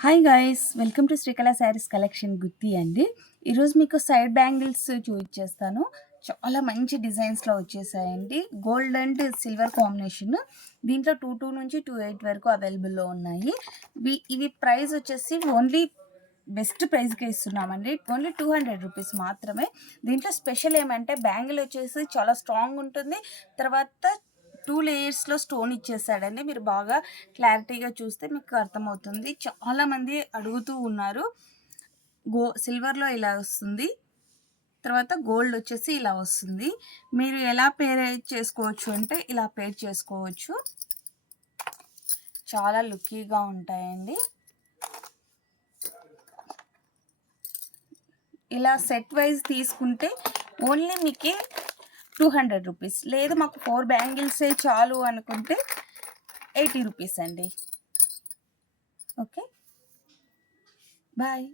Hi guys welcome to Srikala sarees collection Gutti అండి. ఈరోజు మీకు సైడ్ బ్యాంగిల్స్ చూపించేస్తాను. చాలా మంచి డిజైన్స్లో వచ్చేసాయండి. Gold and silver combination. దీంట్లో 22 నుంచి 28 వరకు అవైలబుల్లో ఉన్నాయి. ఇవి ప్రైస్ వచ్చేసి ఓన్లీ బెస్ట్ ప్రైస్కి ఇస్తున్నామండి. ఓన్లీ 200 రూపీస్ మాత్రమే. దీంట్లో స్పెషల్ ఏమంటే బ్యాంగిల్ వచ్చేసి చాలా స్ట్రాంగ్ ఉంటుంది. తర్వాత 2 లేయర్స్లో స్టోన్ ఇచ్చేసాడండి. మీరు బాగా క్లారిటీగా చూస్తే మీకు అర్థమవుతుంది. చాలామంది అడుగుతూ ఉన్నారు. సిల్వర్లో ఇలా వస్తుంది, తర్వాత గోల్డ్ వచ్చేసి ఇలా వస్తుంది. మీరు ఎలా పేర్ చేసుకోవచ్చు అంటే ఇలా పేర్ చేసుకోవచ్చు. చాలా లుక్కీగా ఉంటాయండి. ఇలా సెట్ వైజ్ తీసుకుంటే ఓన్లీ మీకు 200 రూపీస్. లేదు మాకు 4 బ్యాంగిల్సే చాలు అనుకుంటే 80 రూపీస్ అండి. Okay, bye.